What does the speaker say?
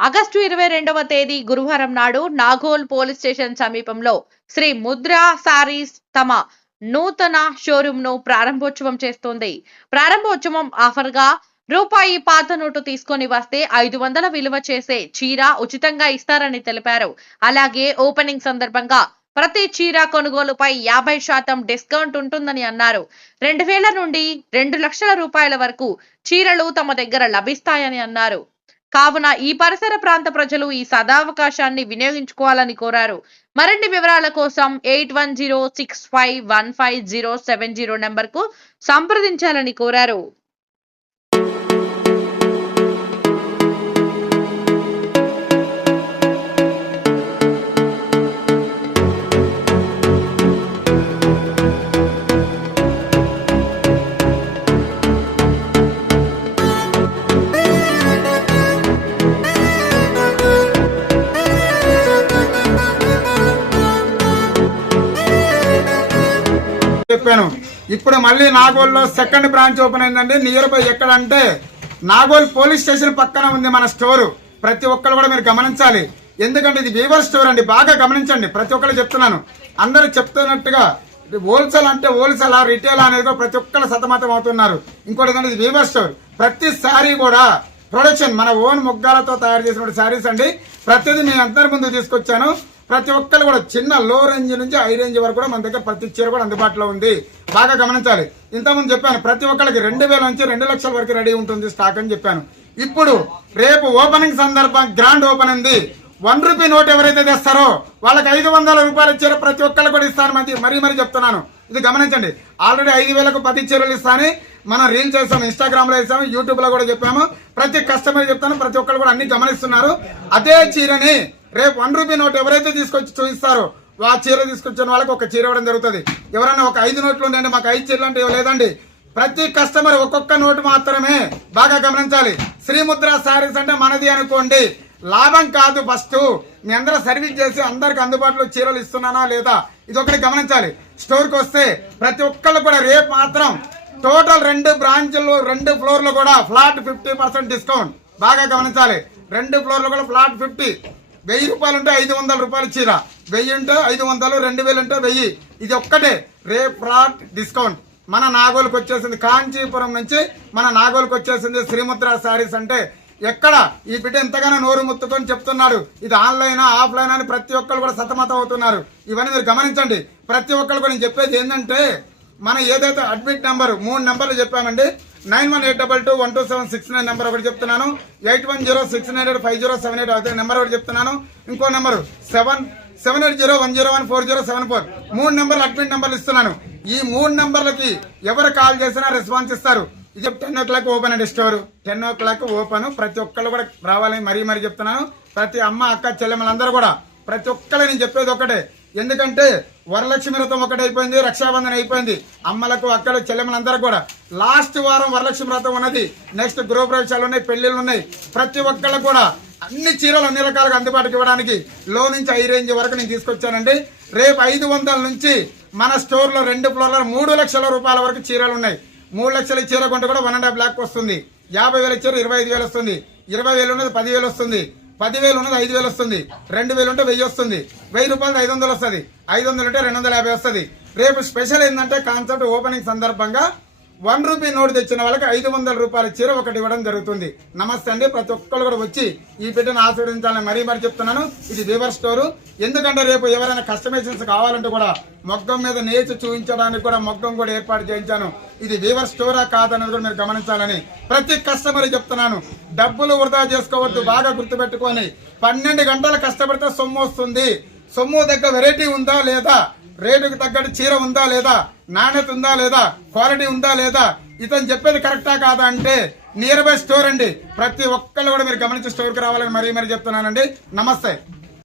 August ఇరవై రెండవ తేదీ గురువారం నాడు నాగోల్ పోలీస్ స్టేషన్ సమీపంలో శ్రీ ముద్రా సారీస్ తమ నూతన షోరూమ్ను ప్రారంభోత్సవం చేస్తోంది. ప్రారంభోత్సవం ఆఫర్గా రూపాయి పాత నోటు తీసుకొని వస్తే ఐదు వందల విలువ చేసే చీర ఉచితంగా ఇస్తారని తెలిపారు. అలాగే ఓపెనింగ్ సందర్భంగా ప్రతి చీర కొనుగోలుపై యాభై శాతం డిస్కౌంట్ ఉంటుందని అన్నారు. రెండు వేల నుండి రెండు లక్షల రూపాయల వరకు చీరలు తమ దగ్గర లభిస్తాయని అన్నారు. కావున ఈ పరిసర ప్రాంత ప్రజలు ఈ సదావకాశాన్ని వినియోగించుకోవాలని కోరారు. మరిన్ని వివరాల కోసం eight one zero six five one five zero seven zero నెంబర్కు సంప్రదించాలని కోరారు. చెప్పాను. ఇప్పుడు మళ్ళీ నాగోల్లో సెకండ్ బ్రాంచ్ ఓపెన్ అయిందండి. నియర్ బై ఎక్కడ అంటే నాగోల్ పోలీస్ స్టేషన్ పక్కన ఉంది మన స్టోరు. ప్రతి ఒక్కరు కూడా మీరు గమనించాలి. ఎందుకంటే ఇది వీవర్ స్టోర్ అండి. బాగా గమనించండి. ప్రతి ఒక్కరు చెప్తున్నాను. అందరూ చెప్తున్నట్టుగా హోల్సేల్ అంటే హోల్సేల్ రిటైల్ అనేది ప్రతి ఒక్కరు సతమతం అవుతున్నారు. ఇంకోటి ఏంటంటే ఇది వీవర్ స్టోర్. ప్రతి సారీ కూడా ప్రొడక్షన్ మన ఓన్ ముగ్గాలతో తయారు చేసిన శారీస్ అండి. ప్రతిదీ మీ అందరి ముందు తీసుకొచ్చాను. ప్రతి ఒక్కరు కూడా చిన్న లో రేంజ్ నుంచి హై రేంజ్ వరకు కూడా మన దగ్గర ప్రతి చీర కూడా అందుబాటులో ఉంది. బాగా గమనించాలి. ఇంతకుముందు చెప్పాను ప్రతి ఒక్కరికి రెండు వేల నుంచి రెండు లక్షల వరకు రెడీ ఉంటుంది స్టాక్ అని చెప్పాను. ఇప్పుడు రేపు ఓపెనింగ్ సందర్భం గ్రాండ్ ఓపెన్ ఉంది. వన్ రూపీ నోట్ ఎవరైతే తెస్తారో వాళ్ళకి ఐదు వందల రూపాయల చీర ప్రతి ఒక్కరు కూడా ఇస్తాను. మంచి మరీ మరీ చెప్తున్నాను. ఇది గమనించండి. ఆల్రెడీ ఐదు వేలకు పది చీరలు ఇస్తాను. మనం రీల్ చేసాము ఇన్స్టాగ్రామ్లో వేసాము యూట్యూబ్లో కూడా చెప్పాము. ప్రతి కస్టమర్ చెప్తాను ప్రతి ఒక్కరు కూడా అన్ని గమనిస్తున్నారు. అదే చీరని రేపు వన్ రూపీ నోట్ ఎవరైతే తీసుకొచ్చి చూపిస్తారో ఆ చీర తీసుకొచ్చిన వాళ్ళకి ఒక చీర ఇవ్వడం జరుగుతుంది. ఎవరైనా ఒక ఐదు నోట్లు ఉండండి మాకు ఐదు చీరలు అంటే లేదండి. ప్రతి కస్టమర్ ఒక్కొక్క నోటు మాత్రమే బాగా గమనించాలి. శ్రీముద్ర శారీస్ అంటే మనది అనుకోండి. లాభం కాదు ఫస్ట్. మీ అందరూ సర్వీస్ చేసి అందరికి అందుబాటులో చీరలు ఇస్తున్నానా లేదా? ఇది ఒకటి గమనించాలి. స్టోర్కి వస్తే ప్రతి ఒక్కళ్ళు కూడా రేపు మాత్రం టోటల్ రెండు బ్రాంచ్లు రెండు ఫ్లోర్లు కూడా ఫ్లాట్ ఫిఫ్టీ పర్సెంట్ డిస్కౌంట్. బాగా గమనించాలి. రెండు ఫ్లోర్లు కూడా ఫ్లాట్ ఫిఫ్టీ. వెయ్యి రూపాయలు ఉంటే ఐదు వందల రూపాయలు చీర. వెయ్యి ఉంటే ఐదు వందలు రెండు వేలు ఉంటే వెయ్యి. ఇది ఒక్కటే. రేప్ రాట్ డిస్కౌంట్. మన నాగోలుకి వచ్చేసింది కాంచీపురం నుంచి మన నాగోలుకి వచ్చేసింది శ్రీముద్ర శారీస్ అంటే ఎక్కడ? ఈ బిడ్డ ఎంతగానో నోరు ముత్తుకొని చెప్తున్నాడు. ఇది ఆన్లైన్ ఆఫ్లైన్ అని ప్రతి ఒక్కరు కూడా సతమతం అవుతున్నారు. ఇవన్నీ మీరు గమనించండి. ప్రతి ఒక్కరు కూడా నేను చెప్పేది ఏంటంటే మన ఏదైతే అడ్మిట్ నెంబర్ మూడు నెంబర్లు చెప్పామండి nine one eight double two one two seven six nine number ఒకటి చెప్తున్నాను. Eight one zero six nine eight five zero seven eight అదే నెంబర్ ఒకటి చెప్తున్నాను. ఇంకో number seven seven eight zero one zero one four zero seven four. మూడు నెంబర్లు admit నెంబర్లు ఇస్తున్నాను. ఈ మూడు నెంబర్లకి ఎవరు కాల్ చేసినా రెస్పాన్స్ ఇస్తారు. ఇది టెన్ ఓ క్లాక్ ఓపెన్ అండి స్టోర్. Ten o'clock open. ప్రతి ఒక్కళ్ళు కూడా రావాలని మరీ మరీ చెప్తున్నాను. ప్రతి అమ్మ అక్క చెల్లెమ్మలందరూ కూడా ప్రతి ఒక్కళ్ళు నేను చెప్పేది ఒకటే. ఎందుకంటే వరలక్ష్మి వ్రతం ఒకటి అయిపోయింది రక్షాబంధన్ అయిపోయింది. అమ్మలకు అక్కలు చెల్లెమ్మలందరూ కూడా లాస్ట్ వారం వరలక్ష్మి వ్రతం ఉన్నది. నెక్స్ట్ గృహప్రవేశాలు ఉన్నాయి పెళ్ళిళ్ళు ఉన్నాయి. ప్రతి ఒక్కళ్ళు కూడా అన్ని చీరలు అన్ని రకాలుగా అందుబాటుకి ఇవ్వడానికి లో నుంచి ఐ రేంజ్ వరకు నేను తీసుకొచ్చానండి. రేపు ఐదు వందల నుంచి మన స్టోర్లో రెండు ఫ్లోర్లో మూడు లక్షల రూపాయల వరకు చీరలు ఉన్నాయి. మూడు లక్షల చీర కొంటే కూడా వన్ అండ్ హాఫ్ ల్యాక్ వస్తుంది. యాభై వేల చీర ఇరవై ఐదు వేలు వస్తుంది. ఇరవై వేలు ఉన్నది పదివేలు వస్తుంది. పదివేలు ఉన్నది ఐదు వేలు వస్తుంది. రెండు వేలు ఉంటే వెయ్యి వస్తుంది. వెయ్యి రూపాయలు ఐదు వందలు వస్తుంది. ఐదు వందలు ఉంటే రెండు వందల యాభై వస్తుంది. రేపు స్పెషల్ ఏంటంటే కాన్సెప్ట్ ఓపెనింగ్ సందర్భంగా వన్ రూపీ నోట్ తెచ్చిన వాళ్ళకి ఐదు వందల రూపాయల చీర ఒకటి ఇవ్వడం జరుగుతుంది. నమస్తే అండి. ప్రతి ఒక్కరు కూడా వచ్చి ఈ బిడ్డను ఆస్వాదించాలని మరీ మరీ చెప్తున్నాను. ఇది వీవర్ స్టోరు. ఎందుకంటే రేపు ఎవరైనా కస్టమైజేషన్స్ కావాలంటే కూడా మొగ్గం మీద నేచి చూపించడానికి కూడా మొగ్గం కూడా ఏర్పాటు చేయించాను. ఇది వీవర్ స్టోరా కాదనేది కూడా మీరు గమనించాలని ప్రతి కస్టమర్ చెప్తున్నాను. డబ్బులు వృధా చేసుకోవద్దు. బాగా గుర్తుపెట్టుకొని పన్నెండు గంటలు కష్టపడితే సొమ్ము వస్తుంది. సొమ్ము దగ్గర వెరైటీ ఉందా లేదా? రేటుకు తగ్గట్టు చీర ఉందా లేదా? నాణ్యత ఉందా లేదా? క్వాలిటీ ఉందా లేదా? ఇతను చెప్పేది కరెక్టా కాదా అంటే నియర్ బై స్టోర్ అండి. ప్రతి ఒక్కళ్ళు కూడా మీరు గమనించి స్టోర్కి రావాలని మరీ మరీ చెప్తున్నానండి. నమస్తే.